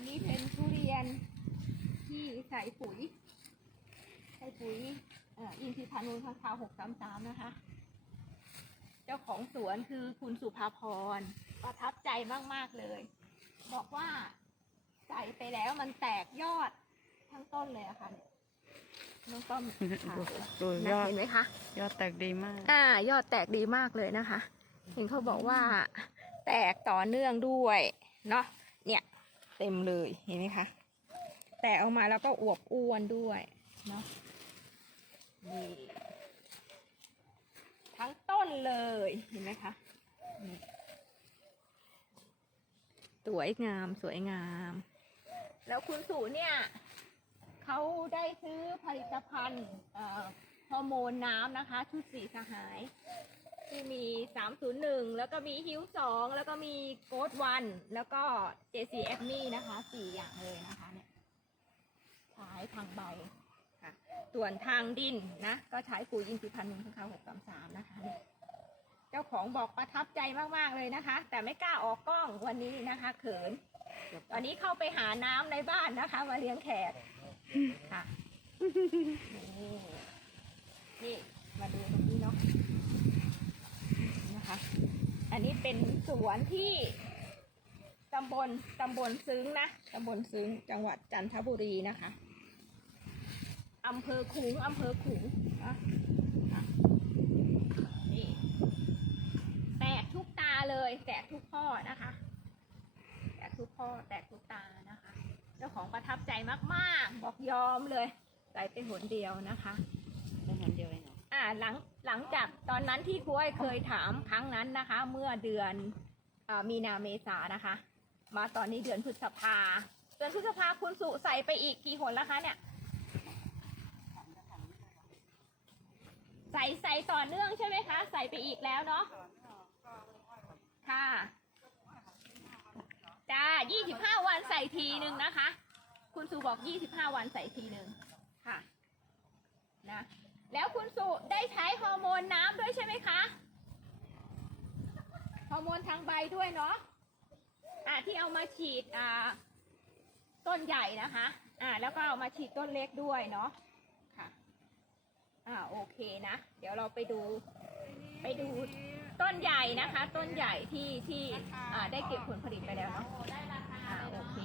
นนี้เป็นทุเรียนที่ใส่ปุ๋ย ใส่ปุ๋ยเอ่ออินทรีย์พานุนข้างคาวหกสามสามนะคะ เจ้าของสวนคือคุณสุภาพร ประทับใจมาก ๆ เลย บอกว่าใส่ไปแล้วมันแตกยอดทั้งต้นเลยอะค่ะเนี่ยน้องต้อมค่ะดูดูนะยอดเห็นไหมคะยอดแตกดีมาก อ่า ยอดแตกดีมากเลยนะคะ เห็นเขาบอกว่า แตกต่อเนื่องด้วย เนาะเนี่ย เต็มเลยเห็นไหมคะ แตกออกมาแล้วก็อวบอ้วนด้วยเนาะนี่ทั้งต้นเลยเห็นไหมคะสวยงามสวยงาม แล้วคุณสุเนี่ยเขาได้ซื้อผลิตภัณฑ์ฮอร์โมนน้ำนะคะ ชุดสีสหาย ที่มี 301 แล้วก็มีฮิวสองแล้วก็มีโกดวันแล้วก็ JC a c m e นะคะสี่อย่างเลยนะคะเนี่ยใช้ทางใบค่ะส่วนทางดินนะ ก็ใช้ปุ๋ยอินทรีย์พันธุ์หนึ่งข้าวหกสามสามนะคะเนี่ยเจ้าของบอกประทับใจมาก ๆ เลยนะคะ แต่ไม่กล้าออกกล้องวันนี้นะคะ เขิน ตอนนี้เข้าไปหาน้ำในบ้านนะคะ มาเลี้ยงแขกค่ะนี่นี่มาดูตรงนี้เนาะนะคะ อันนี้เป็นส วนที่ตำบลตำบลซึ้งนะตำบลซึ้งจังหวัดจันทบุรีนะคะอำเภอขลุงอำเภอขลุงนะค่ะนี่แตกทุกตาเลย แตกทุกข้อนะคะ แตกทุกข้อแตกทุกตานะคะ เจ้าของประทับใจมากๆ บอกยอมเลยใส่เป็นหนเดียวนะคะได้หันเดียวเองเหรออ่าหลังหลังจากตอนนั้นที่ครูอ้อยเคยถามครั้งนั้นนะคะ เมื่อเดือนอา มีนาเมษานะคะ มาตอนนี้เดือนพฤษภา เดือนพฤษภาคุณสุใส่ไปอีกกี่หนแล้วคะเนี่ย ใส่ใส่ต่อเนื่องใช่ไหมคะ ใส่ไปอีกแล้วเนาะ ค่ะ จ้ายี่สิบห้าวันใส่ทีหนึ่งนะคะ คุณสุบอกยี่สิบห้าวันใส่ทีหนึ่งค่ะ นะ แล้วคุณสุได้ใช้ฮอร์โมนน้ำด้วยใช่ไหมคะ ร์โมนทางใบด้วยเนาะอ่าที่เอามาฉีดอ่าต้นใหญ่นะคะ อ่า แล้วก็เอามาฉีดต้นเล็กด้วยเนาะค่ะ อ่าโอเคนะ เดี๋ยวเราไปดู ไปดูต้นใหญ่นะคะ ต้นใหญ่ที่ที่อ่าได้เก็บผลผลิตไปแล้วเนาะอ่าโอเค